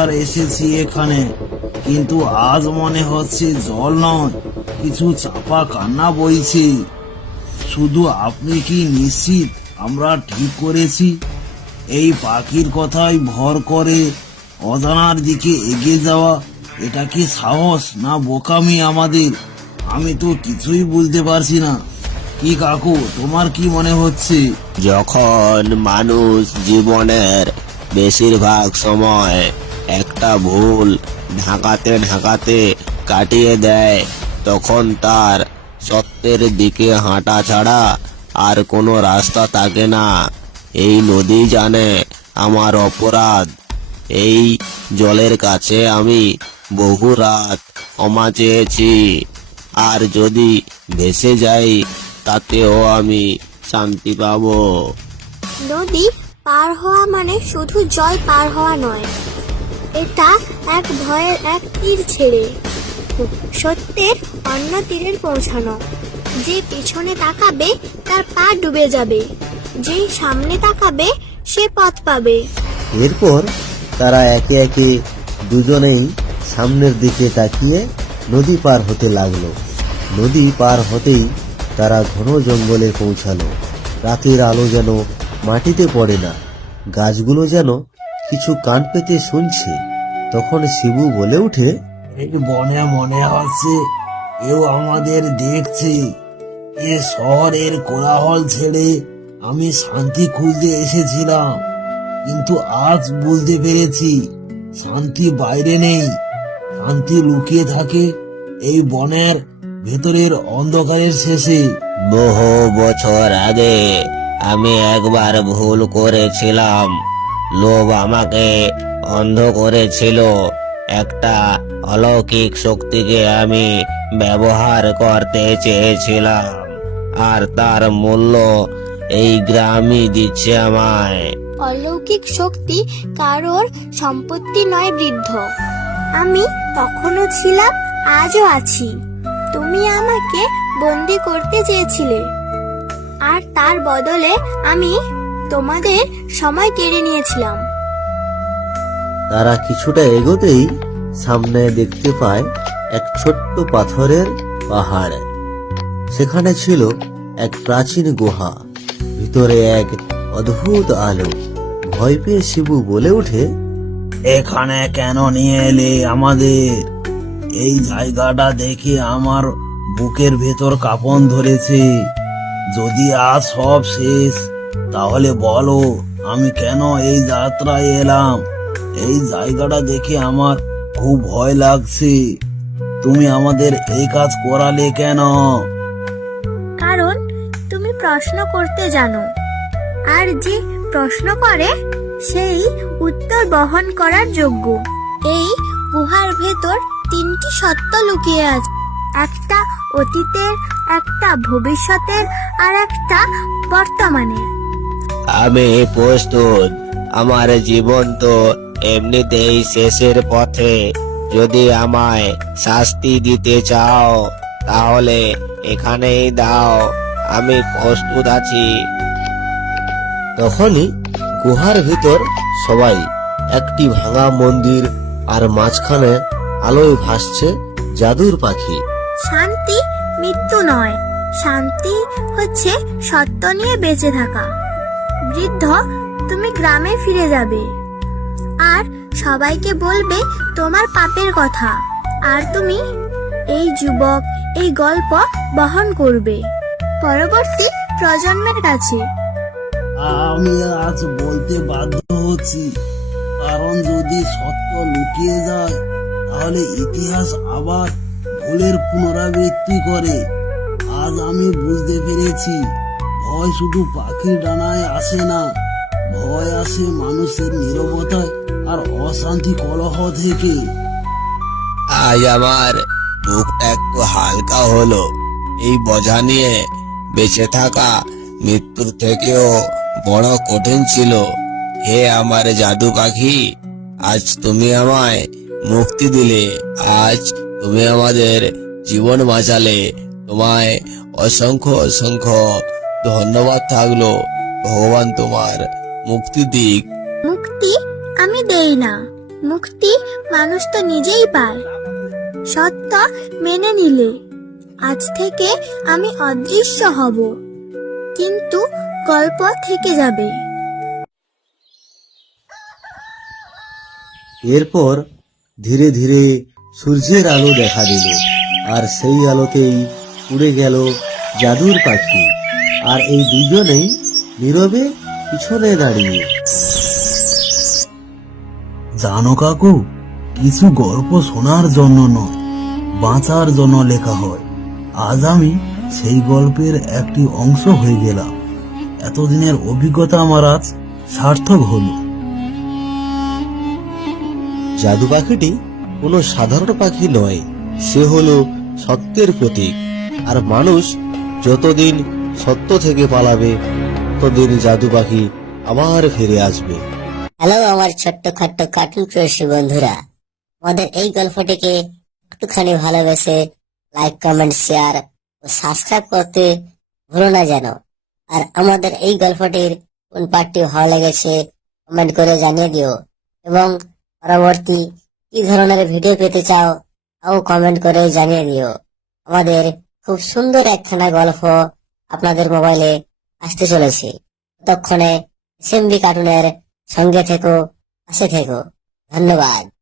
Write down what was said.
আর এসেছি এখানে, কিন্তু আজ মনে হচ্ছে জল নয়, কিছু চাপা কান্না বইছে। শুধু আপনি কি নিশ্চিত আমরা ঠিক করেছি? এই পাখির কথাই ভর করে অজানার দিকে এগিয়ে যাওয়া, এটা কি সাহস না বোকামি আমাদের? আমি তো কিছুই বুঝতে পারছি না। কি কাকু, তোমার কি মনে হচ্ছে? যখন মানুষ জীবনের বেশিরভাগ সময় একটা ভুল ঢাকাতে ঢাকাতে কাটিয়ে দেয়, তখন তার সত্যের দিকে হাঁটা ছাড়া আর কোনো রাস্তা থাকে না। এই নদী জানে আমার অপরাধ। এই জলের কাছে আমি বহু রাত ক্ষমা চেয়েছি, আর যদি ভেসে যাই তাতেও আমি শান্তি পাবো। নদী পার হওয়া মানে শুধু জল পার হওয়া নয়, এটা এক ভয়ের এক তীর ছেড়ে সত্যের অন্য তীরে পৌঁছানো। যে পেছনে তাকাবে তার পা ডুবে যাবে, যে সামনে তাকাবে সে পথ পাবে। এরপর তারা একে একে দুজনেই সামনের দিকে তাকিয়ে নদী পার হতে লাগলো। নদী পার হতেই তারা ঘন জঙ্গলে পৌঁছালো। রাতের আলো যেন মাটিতে পড়ে না, গাছগুলো যেন কিছু কান পেতে শুনছে। তখন শিবু বলে উঠে, এই বনে মনে হচ্ছে কেউ আমাদের দেখছে। এ শহরের কোলাহল ছেড়ে আমি শান্তি খুঁজতে এসেছিলাম, কিন্তু আজ বুঝতে পেরেছি শান্তি বাইরে নেই, শান্তি লুকিয়ে থাকে এই বনের ভেতরের অন্ধকারের শেষে। বহু বছর আগে আমি একবার ভুল করেছিলাম। লোভ আমাকে অন্ধ করেছিল। একটা অলৌকিক শক্তিকে আমি ব্যবহার করতে চেয়েছিলাম, আর তার মূল্য এই গ্রামই দিচ্ছে আমায়। অলৌকিক শক্তি কারোর সম্পত্তি নয় বৃদ্ধ। আমি তখনও ছিলাম, আজও আছি। তুমি আমাকে বন্দি করতে চেয়েছিলে, আর তার বদলে আমি তোমাদের সময় কেড়ে নিয়েছিলাম। তারা কিছুটা এগোতেই সামনে দেখতে পায় এক ছোট্ট পাথরের পাহাড়। সেখানে ছিল এক প্রাচীন গুহা, ভিতরে এক অদ্ভুত আলো। ভয় পেয়ে শিবু বলে ওঠে, এখানে কেন নিয়ে এলে আমাদের? এই জায়গাটা দেখে আমার বুকের ভেতর কাঁপন ধরেছে। যদি আজ সব শেষ, তাহলে বলো আমি কেন এই যাত্রায় এলাম? এই জায়গাটা দেখে আমার খুব ভয় লাগছে। তুমি আমাদের এই কাজ করালে কেন? কারণ তুমি প্রশ্ন করতে জানো, আর যে প্রশ্ন করে সেই উত্তর বহন করার যোগ্য। এই গুহার ভেতর তিনটি সত্য লুকিয়ে আছে, একটা অতীতের, একটা ভবিষ্যতের, আর একটা বর্তমানের। আমি প্রস্তুত। আমার জীবন তো এমনিতেই শেষের পথে। যদি আমায় শাস্তি দিতে চাও তাহলে এখানেই দাও, আমি প্রস্তুত আছি। তখনই গুহার ভিতর সবাই একটি ভাঙা মন্দির, আর মাঝখানে আলোয় ভাসছে জাদুর পাখি। শান্তি মৃত্যু নয়, শান্তি হচ্ছে সত্য নিয়ে বেঁচে থাকা। বৃদ্ধ, তুমি গ্রামে ফিরে যাবে আর সবাইকে বলবে তোমার পাপের কথা, আর তুমি এই যুবক এই গল্প বহন করবে পরবর্তী প্রজন্মের কাছে। আমি আজ বলতে বাধ্য হচ্ছি, কারণ যদি সত্য লুকিয়ে যায় তাহলে ইতিহাস আবার ভুলের পুনরাবৃত্তি করে। আজ আমি বুঝতে পেরেছি, ভয় শুধু পাখির ডানায় আসে না, ভয় আসে মানুষের নীরবতায় আর অশান্তি কলহ থেকে। আজ আমার বুকটা একটু হালকা হলো। এই বোঝা নিয়ে বেঁচে থাকা মৃত্যুর থেকেও বড় কঠিন ছিল। হে আমার জাদু পাখি, আজ তুমি আমায় মুক্তি দিলে, আজ তুমি আমাদের জীবন বাঁচালে। তোমায় অসংখ্য অসংখ্য ধন্যবাদ থাকলো। ভগবান তোমার মুক্তি দিক। মুক্তি আমি দেই না, মুক্তি মানুষ তো নিজেই পায়, সত্য মেনে নিলে। আজ থেকে আমি অদৃশ্য হব, কিন্তু গল্প থেকে যাবে। এরপর ধীরে ধীরে সূর্যের আলো দেখা দিল, আর সেই আলোতেই উড়ে গেল জাদুর পাখি। আর এই দুজনেই নীরবে পিছনে দাঁড়িয়ে। জানো কাকু, কিছু গল্প শোনার জন্য নয়, বাঁচার জন্য লেখা হয়। আজ আমি সেই গল্পের একটি অংশ হয়ে গেলাম। এতদিনের অভিজ্ঞতা আমার আজ সার্থক হলো। জাদু পাখিটি কোনো সাধারণ পাখি নয়, সে হলো সত্যের প্রতীক। আর মানুষ যতদিন সত্য থেকে পালাবে, ততদিন জাদু পাখি আবার ফিরে আসবে। হ্যালো আমার ছোট্ট খাট্ট কার্টুন প্রেসী বন্ধুরা, আমাদের এই গল্পটিকে একটুখানি ভালোবেসে লাইক, কমেন্ট, শেয়ার ও সাবস্ক্রাইব করতে ভুলো না যেন। আর আমাদের এই গল্পটির কোন পার্টটি ভালো লেগেছে কমেন্ট করে জানিয়ে দিও, এবং পরবর্তী কি ধরনের ভিডিও পেতে চাও তাও কমেন্ট করে জানিয়ে দিও। আমাদের খুব সুন্দর একখানা গল্প আপনাদের মোবাইলে আসতে চলেছে। ততক্ষণে এসএমবি কার্টুনের সঙ্গে থেকো, পাশে থেকো। ধন্যবাদ।